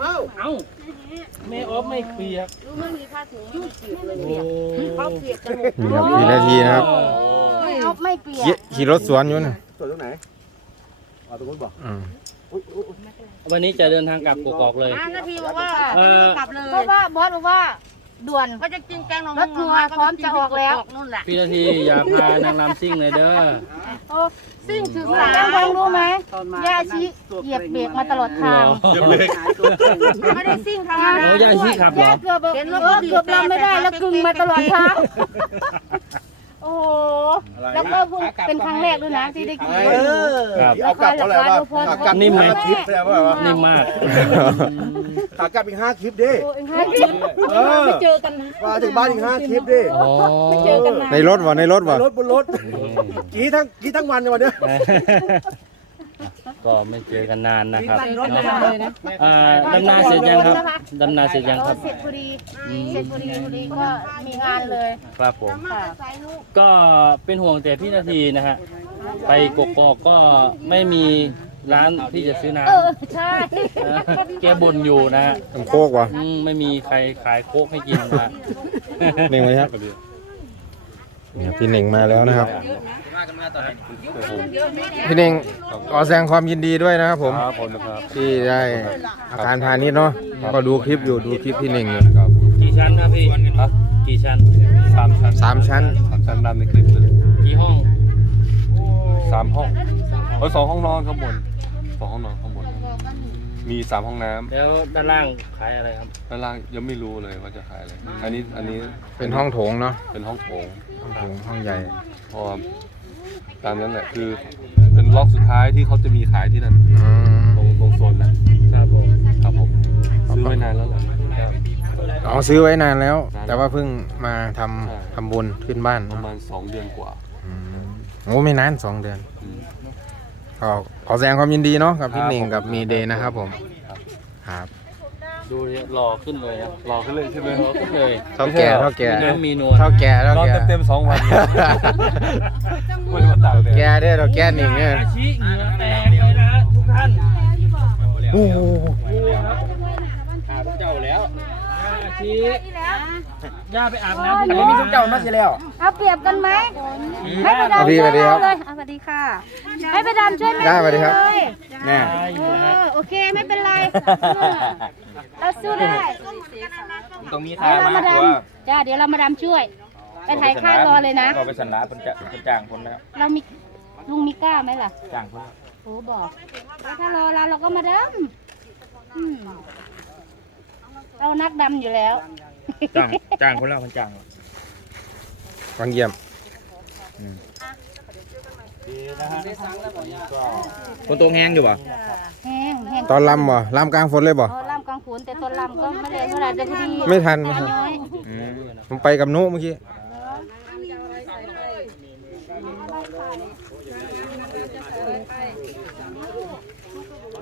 เอ้าเอ้าแม่ออฟไม่เปียกรู้ไม่มีผ้าถุงไม่เปียกเลยโอ้เขาเปียกกันหมดนี่ครับกี่นาทีนะครับไม่เอาไม่เปียขี่กขี่รถสวนอยู่นะส่วนตรงไหนเอาตรงนู้นบอกอืมอุ๊ยอุ๊ยอุ๊ยวันนี้จะเดินทางกลับกกอกเลยห้านาทีบอกว่าเออกลับเลยเพราะว่าบอสบอกว่า ด่วน ก็จะกินแกงหน่อไม้รถทัวร์พร้อมจะออกแล้ว นู่นแหละพี่นาทีอย่าพานางรำซิ่งเลยเด้อโอ้ซิ่งถึงสามยังงรู้ไหมย่าชีเหยียบเบรกมาตลอดทางไม่ได้ซิ่งธรรมดาโอ้ยายชีขับเหรอย่าเกือบเห็นรถเกือบลำไม่ได้แล้วกึ่งมาตลอดทางโอ้โห แล้วก็เพิ่งเป็นครั้งแรกด้วยนะที่ได้กิน เออครับ เอากลับเท่าไหร่วะขากลับนิ่มไหม ห้าคลิปแปลว่าอะไรวะนิ่มมาก ขากลับอีกห้าคลิปดิ โอ้ยห้าคลิปเออเจอกันมาถึงบ้านอีกห้าคลิปดิอ๋อเจอกันนะในรถวะในรถวะ รถบนรถกี่ทั้งกี่ทั้งวันในวันเนี้ย ก็ไม่เจอกันนานนะครับอ่าดำนาเสร็จยังครับดำนาเสร็จยังครับ เสร็จพอดีเสร็จพอดีพอดีก็มีงานเลยครับผม ค่ะก็เป็นห่วงแต่พี่นาทีนะฮะ ไปกกอกก็ไม่มีร้านที่จะซื้อน้เออใช่ำนะแกบ่นอยู่นะฮะน้ำโคกวะอืมไม่มีใครขายโค้กให้กินนะฮะหนึ่งไหมครับ นี่ครับพี่หนึ่งมาแล้วนะครับ พี่หนึ่งขอแสดงความยินดีด้วยนะครับผมครับผมนะครับที่ได้อาคารพาณิชย์เนาะก็ดูคลิปอยู่ดูคลิปพี่หนึ่งอยู่กี่ชั้นครับพี่ฮะกี่ชั้นสามชั้นสามชั้นสามชั้นตามในคลิปเลยกี่ห้องสามห้องเออสองห้องนอนข้างบนสองห้องนอนข้างบน มีสามห้องน้ำแล้วด้านล่างขายอะไรครับด้านล่างยังไม่รู้เลยว่าจะขายอะไร อันนี้อันนี้เป็นห้องโถงเนาะเป็นห้องโถงห้องโถงห้องใหญ่เพราะว่าตามนั้นแหละคือ เป็นล็อกสุดท้ายที่เขาจะมีขายที่นั่นอืมตรงตรงโซนนั้นครับผมครับผมซื้อไว้นานแล้วแหละอ๋อซื้อไว้นานแล้ว นานแต่ว่าเพิ่งมาทำใช่ ทำบุญขึ้นบ้านประมาณสองเดือนกว่าอืมโอ้ไม่นานสองเดือน อืม ก็ขอแสดงความยินดีเนาะกับพี่ครับหนิงผมกับมีเดย์นะครับผมครับครับดูดิหล่อขึ้นเลยนะรอขึ้นเลยใช่ไหมหล่อขึ้นเลยเท่าแก่เท่าแก่มีน้ำมีนวลเท่าแก่เท่ารอแก่เต็มๆสองวันเลยไม่ได้มาตากแดแก่ดเด้อเราแก่หนิงเนี่ยอาชีเหงื่อแตกเลยนะฮะทุกท่านโอ้โหเจ้าแล้วอาชี ย่าไปอาบน้ำอันนี้มีทุกเจ้ามาสิแล้ว เอาเปรียบกันไหมให้ไปสวัสดำดีช่สวยวัสดีคเรารับเลยเอาสวัสดีค่ะ ให้ไปดำช่วยแม่ได้สวัสดีครับ เลยแน่ได้อเอยู่นะฮะอโอเคไม่เป็นไรเราสู้ได้ตรงนี้เดี๋ทายวเรามามากดว่าำจ้าเดี๋ยวเรามาดำช่วย ไปถ่ายข้างรอเลยนะ เราไปชนะเป็นจะเป็นจ้างคนแล้วเรามีลุงมีกล้าไหมล่ะจ้างคนแล้วโอ้บอกแล้วถ้ารอเราเราก็มาดำอืมเรานักดำอยู่แล้ว จ้างจ้างคนแล้วคนจ้างฟังเยี่ยมคนตัวแห้งอยู่ป่ะแห้งแห้งตอนลำบ่ลำกลางฝนเลยบ่ เออลำกลางฝนแต่ต้นลำก็ไม่ได้เท่าไหร่แต่พอดีไม่ทันน้อยผมไปกับนุเมื่อกี้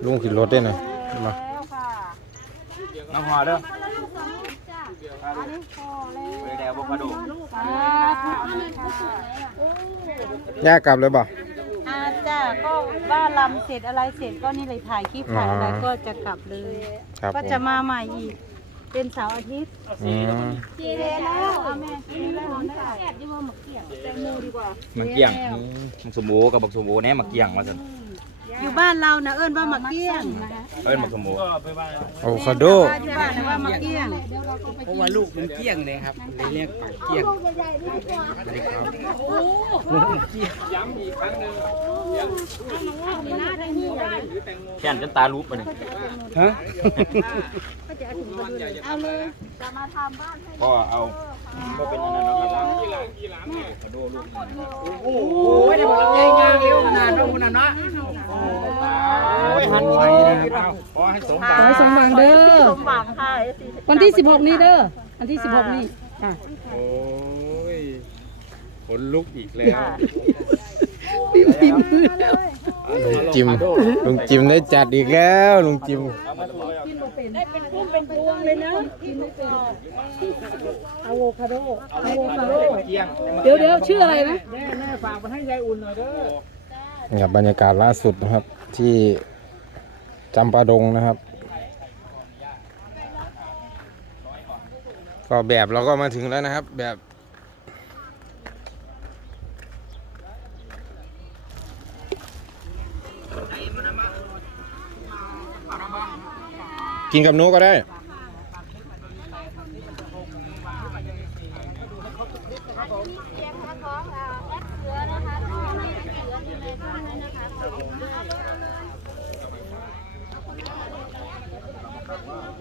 ลุงขึ้นรถได้หน่อยมาแล้วค่ะน้องหอเด้อ อันนี้พอแล้วไปแดวบกระดูกย่ากลับเลยบ่อาจ้าก็บ้านลำเสร็จอะไรเสร็จก็นี่เลยถ่ายคลิปถ่ายอะไรก็จะกลับเลยครับก็ผจะมมาใหม่อีก เป็นเสาร์อาทิตย์อืมจีเดแล้วเอาแม่กินแล้วแซ่บดีว่าหมกเกี่ยวแตงโมดีกว่า มักเกี้ยงมักสมบูกับบักสมบูแน่มักเกี้ยงมาสิ อยู่บ้านเรานะเอิ้นว่ามักเกี้ยงเอ้ยมักสมบูอะโวคาโด อยู่บ้านนะว่ามักเกี้ยงเพราะว่าลูกมันเกี้ยงเลยครับเลยเรียกปากเกี้ยงแค่นจนตาลุกไปเลยฮะก็เอาก็เป็นอันนั้นนะครับโอ้ยได้บอกลำไยงามเร็วขนาดนั้นขนาดนั้นโอ้ยหันไปนะครับขอให้สมหวังขอให้สมหวังเด้อสมหวังค่ะวันที่ 16 นี้เด้อวันที่ 16 นี้อะโอ้ยขนลุกอีกแล้วลุงจิมลุงจิมได้จัดอีกแล้วลุงจิมอะโวคาโดอะโวคาโดเกี้ยงเดี๋ยวเดี๋ยวชื่ออะไรนะแม่แม่ฝากไปให้ยายอุ่นหน่อยเด้อ กับบรรยากาศล่าสุดนะครับที่จำปาดงนะครับ ก็แบบเราก็มาถึงแล้วนะครับ แบบกินกับนูก็ได้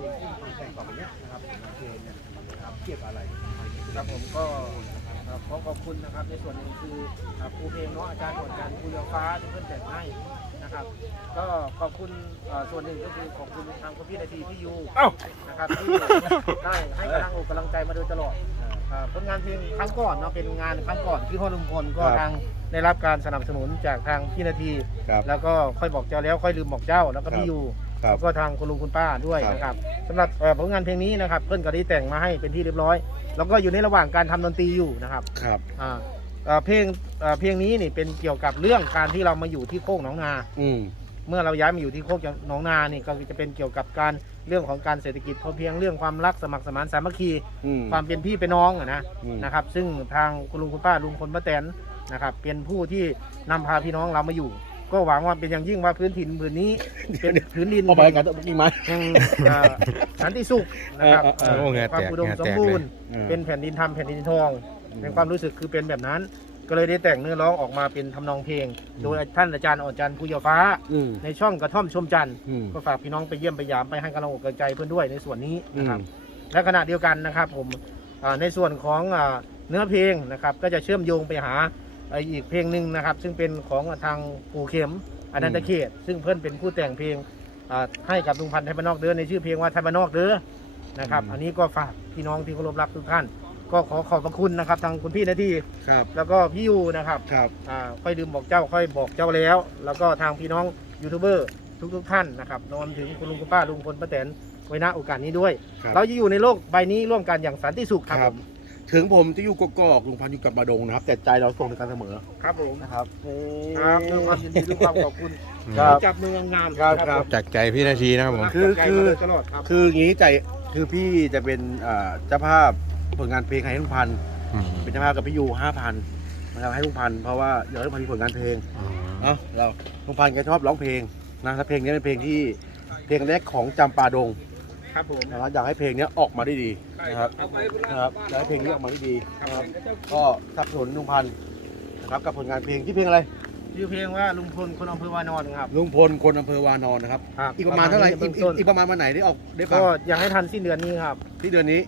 เรื่องก็บอะไรครับผมก็เอ่อขอขอบคุณนะครับในส่วนหนึ่งคือครูเพลงเนาะอาจารย์ก่อนการครูยอฟ้าที่เพื่อนแต่งให้นะครับ ก็ขอบคุณอ่อส่วนหนึ่งก็คือขอบคุณทางคุณพี่นาทีพี่ยูนะครับที่ได้ให้กำลังอกกำลังใจมาโดยตลอดผลงานเพลงครั้งก่อนเนาะเป็นงานครั้งก่อนที่พ่อลุงพลก็ทางได้รับการสนับสนุนจากทางพี่นาที แล้วก็ค่อยบอกเจ้าแล้วค่อยลืมบอกเจ้าแล้วก็พี่ยู ครับแล้วก็ทางคุณลุงคุณป้าด้วยครับ นะครับสำหรับเอ่อผลงานเพลงนี้นะครับ เพื่อนก็ได้แต่งมาให้เป็นที่เรียบร้อย แล้วก็อยู่ในระหว่างการทำดนตรีอยู่นะครับครับอ่าเอ่อเพลงเอ่อเพลงนี้นี่เป็นเกี่ยวกับเรื่องการที่เรามาอยู่ที่โคกหนองนา อืม เมื่อเราย้ายมาอยู่ที่โคกหนองนานี่ก็จะเป็นเกี่ยวกับการเรื่องของการเศรษฐกิจพอเพียงเรื่องความรักสมัครสมานสามัคคี อืม ความเป็นพี่เป็นน้องอะนะอืม นะครับ ซึ่งทางคุณลุงคุณป้าลุงพลป้าแตนนะครับ เป็นผู้ที่นำพาพี่น้องเรามาอยู่ ก็หวังว่าเป็นอย่างยิ่งว่าพื้นถิ่นผืนนี้เป็นพื้นดินเอาไปกันกิ่งไม้แห่งเอ่อสันติสุขนะครับเออเออโอ้เหงื่อความแตกอุดมเหงื่อสแตมกบูรณ์เลย เป็นแผ่นดินทำแผ่นดินทองในความรู้สึกคือเป็นแบบนั้น ก็เลยได้แต่งเนื้อร้องออกมาเป็นทำนองเพลง โดยท่านอาจารย์อ่อนจันทร์ภูยาฟ้า อืมในช่องกระท่อมชมจันทร์อืม ก็ฝากพี่น้องไปเยี่ยมไปยามไปให้กำลังอกกำลังใจเพื่อนด้วยในส่วนนี้นะครับอืมและขณะเดียวกันนะครับผมอ่าในส่วนของอ่าเนื้อเพลงนะครับก็จะเชื่อมโยงไปหา อ่าอีกเพลงหนึ่งนะครับ ซึ่งเป็นของทางปู่เข็มอนันตเขต ซึ่งเพื่อนเป็นผู้แต่งเพลงอ่าให้กับลุงพันธ์ไทยบ้านนอกเด้อในชื่อเพลงว่าไทยบ้านนอกเด้อนะครับ อันนี้ก็ฝากพี่น้องที่เคารพรักทุกท่าน ก็ขอขอบพระคุณนะครับ ทางคุณพี่นาทีครับแล้วก็พี่ยูนะครับครับอ่าค่อยลืมบอกเจ้าค่อยบอกเจ้าแล้ว แล้วก็ทางพี่น้องยูทูบเบอร์ทุกๆท่านนะครับรวมถึงคุณลุงคุณป้าลุงพลป้าแตนไว้ณโอกาสนี้ด้วยครับเราจะอยู่ในโลกใบนี้ร่วมกันอย่างสันติสุขครับครับผม ถึงผมจะอยู่กกอกลุงพันธุ์อยู่กับบาดงนะครับ แต่ใจเราส่งถึงกันเสมอครับผมนะครับครับด้วยความยินดีด้วยความขอบคุณครับจับมืองามครับผมจากใจพี่นาทีนะครับผมคือคือตลอดครับคืออย่างนี้ใจคือพี่จะเป็นเอ่อเจ้าภาพผลงานเพลงให้ลุงพันธุ์เป็นเจ้าภาพกับพี่ยูห้าพันนะครับให้ลุงพันธุ์เพราะว่าอยากให้ลุงพันธุ์มีผลงานเพลงเนาะเราลุงพันธุ์แกชอบร้องเพลงนะแล้วเพลงนี้เป็นเพลงที่เพลงแรกของจำปาดง ครับผมนะครับอยากให้เพลงนี้ออกมาได้ดีนะครับนะครับอยากให้เพลงนี้ออกมาได้ดีนะครับก็สนับสนุนลุงพันธุ์นะครับกับผลงานเพลงที่เพลงอะไรชื่อเพลงว่าลุงพลคนอำเภอวานอนครับ ลุงพลคนอำเภอวานอนนะครับ ครับอีกประมาณเท่าไหร่อีเบื้กองอีกต้นอีกประมาณวันไหนได้ออกได้ฟังก็อยากให้ทันสิ้นเดือนนี้ครับที่เดือนนี้